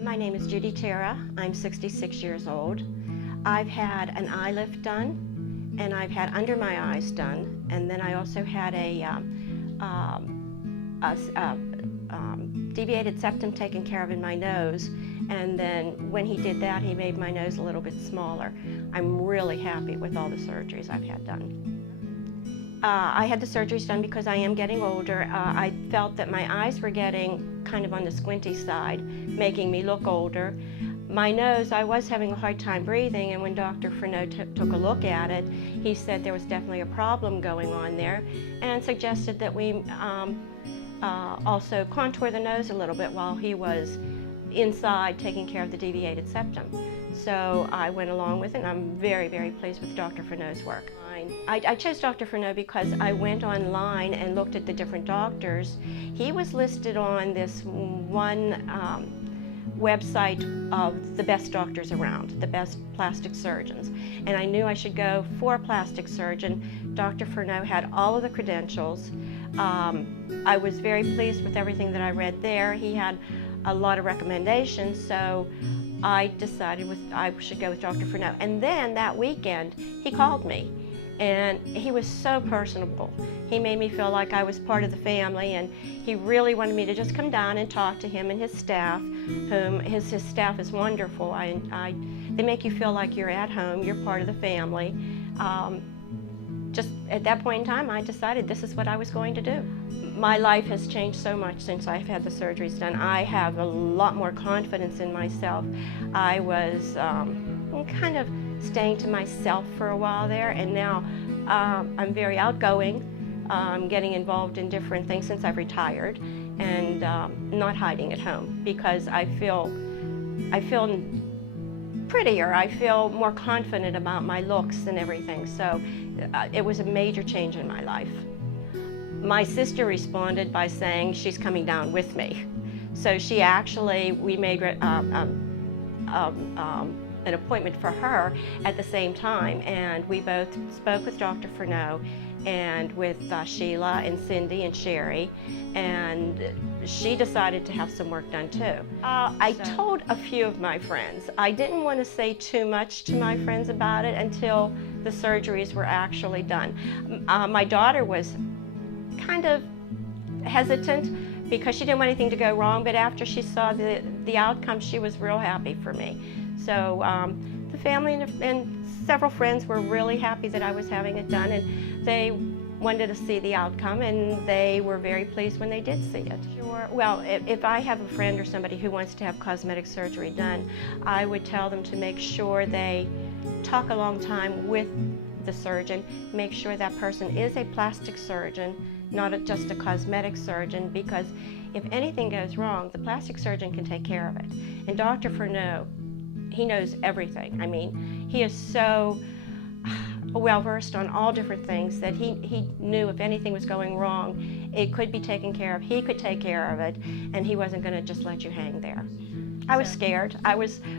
My name is Judy Terra. I'm 66 years old. I've had an eye lift done, and I've had under my eyes done, and then I also had a deviated septum taken care of in my nose, and then when he did that, he made my nose a little bit smaller. I'm really happy with all the surgeries I've had done. I had the surgeries done because I am getting older. I felt that my eyes were getting kind of on the squinty side, making me look older. My nose, I was having a hard time breathing, and when Doctor Frenau took a look at it, he said there was definitely a problem going on there and suggested that we also contour the nose a little bit while he was inside taking care of the deviated septum. So I went along with it, and I'm very, very pleased with Dr. Frenaus' work. I chose Dr. Frenau because I went online and looked at the different doctors. He was listed on this one website of the best doctors around, the best plastic surgeons. And I knew I should go for a plastic surgeon. Dr. Frenau had all of the credentials. I was very pleased with everything that I read there. He had a lot of recommendations, so I decided I should go with Dr. Frenau. And then that weekend, he called me, and he was so personable. He made me feel like I was part of the family, and he really wanted me to just come down and talk to him and his staff, his staff is wonderful. They make you feel like you're at home, you're part of the family. Just at that point in time, I decided this is what I was going to do. My life has changed so much since I've had the surgeries done. I have a lot more confidence in myself. I was kind of staying to myself for a while there, and now I'm very outgoing. I'm getting involved in different things since I've retired, and not hiding at home because I feel prettier. I feel more confident about my looks and everything. So it was a major change in my life. My sister responded by saying she's coming down with me. So she actually, we made an appointment for her at the same time, and we both spoke with Dr. Frenau and with Sheila and Cindy and Sherry, and she decided to have some work done too. I told a few of my friends. I didn't want to say too much to my friends about it until the surgeries were actually done. My daughter was kind of hesitant because she didn't want anything to go wrong, but after she saw the outcome, she was real happy for me. So the family and several friends were really happy that I was having it done, and they wanted to see the outcome, and they were very pleased when they did see it. Sure. Well, if I have a friend or somebody who wants to have cosmetic surgery done, I would tell them to make sure they talk a long time with the surgeon, make sure that person is a plastic surgeon, not just a cosmetic surgeon, because if anything goes wrong, the plastic surgeon can take care of it. And Dr. Frenau, he knows everything. I mean, he is so well versed on all different things that he knew if anything was going wrong, it could be taken care of. He could take care of it, and he wasn't going to just let you hang there. I was scared.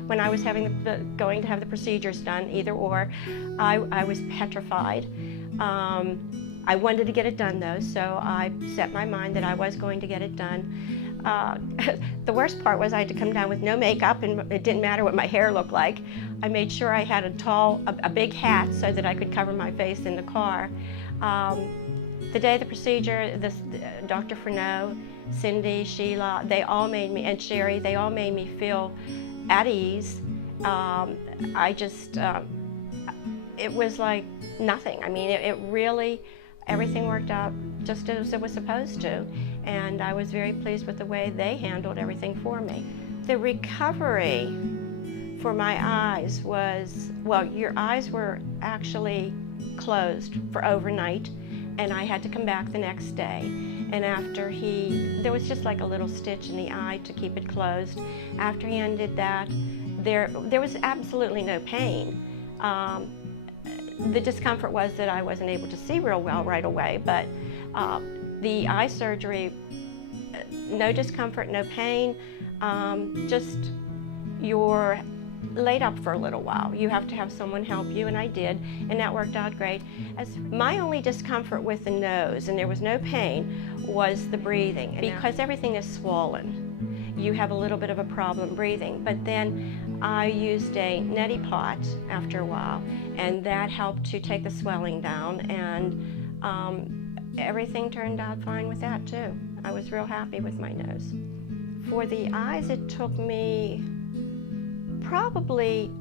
When I was going to have the procedures done, either or, I was petrified. I wanted to get it done though, so I set my mind that I was going to get it done. The worst part was I had to come down with no makeup, and it didn't matter what my hair looked like. I made sure I had a big hat so that I could cover my face in the car. The day of the procedure, Dr. Frenau, Cindy, Sheila, they all made me, and Sherry, they all made me feel at ease. It was like nothing. I mean, it really, everything worked out just as it was supposed to, and I was very pleased with the way they handled everything for me. The recovery for my eyes was, well, your eyes were actually closed for overnight, and I had to come back the next day. And after there was just like a little stitch in the eye to keep it closed. After he undid that, there was absolutely no pain. The discomfort was that I wasn't able to see real well right away, but the eye surgery, no discomfort, no pain, just you're laid up for a little while. You have to have someone help you, and I did, and that worked out great. My only discomfort with the nose, and there was no pain, was the breathing, because everything is swollen. you have a little bit of a problem breathing. But then I used a neti pot after a while, and that helped to take the swelling down, and everything turned out fine with that too. I was real happy with my nose. For the eyes, it took me probably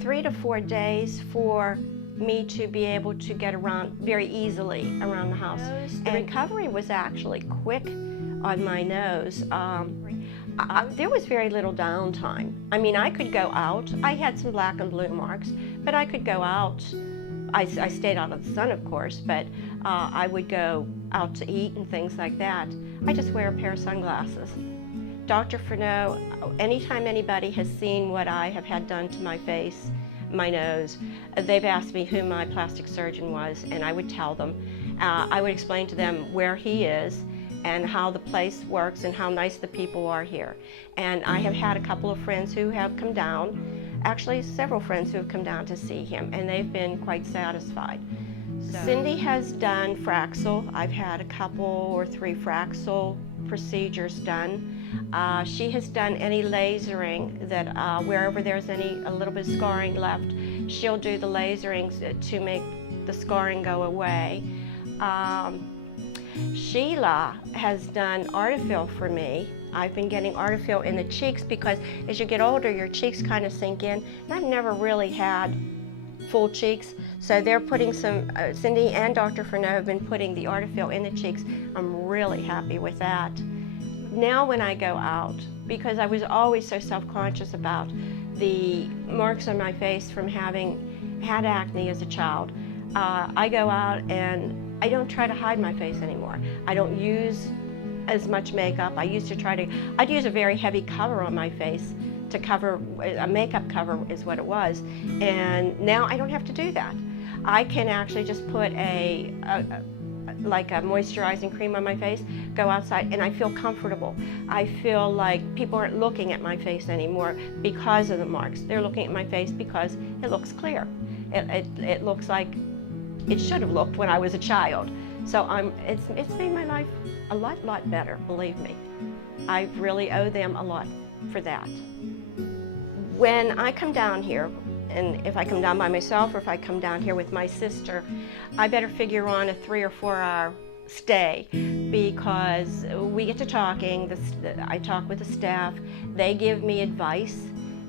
3 to 4 days for me to be able to get around very easily around the house. The recovery was actually quick on my nose. There was very little downtime. I mean, I could go out. I had some black and blue marks, but I could go out. I stayed out of the sun, of course, but I would go out to eat and things like that. I just wear a pair of sunglasses. Dr. Frenau, anytime anybody has seen what I have had done to my face, my nose, they've asked me who my plastic surgeon was, and I would tell them. I would explain to them where he is and how the place works and how nice the people are here. And I have had a couple of friends who have come down, actually several friends who have come down to see him, and they've been quite satisfied. So. Cindy has done Fraxel. I've had a couple or 3 Fraxel procedures done. She has done any lasering that wherever there's a little bit of scarring left, she'll do the lasering to make the scarring go away. Sheila has done Artifil for me. I've been getting Artifil in the cheeks because as you get older, your cheeks kind of sink in. And I've never really had full cheeks, so they're putting some, Cindy and Dr. Frenau have been putting the Artifil in the cheeks. I'm really happy with that. Now when I go out, because I was always so self-conscious about the marks on my face from having had acne as a child, I go out and I don't try to hide my face anymore. I don't use as much makeup. I'd use a very heavy cover on my face to cover, a makeup cover is what it was, and now I don't have to do that. I can actually just put like a moisturizing cream on my face, go outside, and I feel comfortable. I feel like people aren't looking at my face anymore because of the marks. They're looking at my face because it looks clear. It looks like it should have looked when I was a child. So it's made my life a lot better, believe me. I really owe them a lot for that. When I come down here, and if I come down by myself or if I come down here with my sister, I better figure on a 3 or 4 hour stay because we get to talking. I talk with the staff. They give me advice.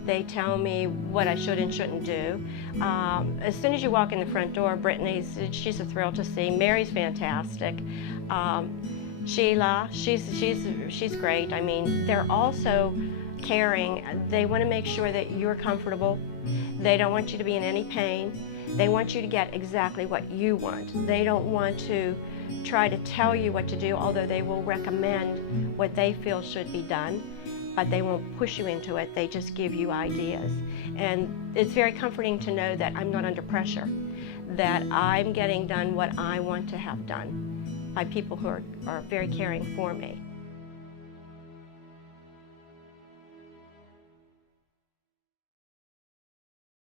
They tell me what I should and shouldn't do. As soon as you walk in the front door, she's a thrill to see. Mary's fantastic. Sheila, she's great. I mean, they're also caring. They want to make sure that you're comfortable. They don't want you to be in any pain. They want you to get exactly what you want. They don't want to try to tell you what to do, although they will recommend what they feel should be done, but they won't push you into it. They just give you ideas. And it's very comforting to know that I'm not under pressure, that I'm getting done what I want to have done by people who are very caring for me.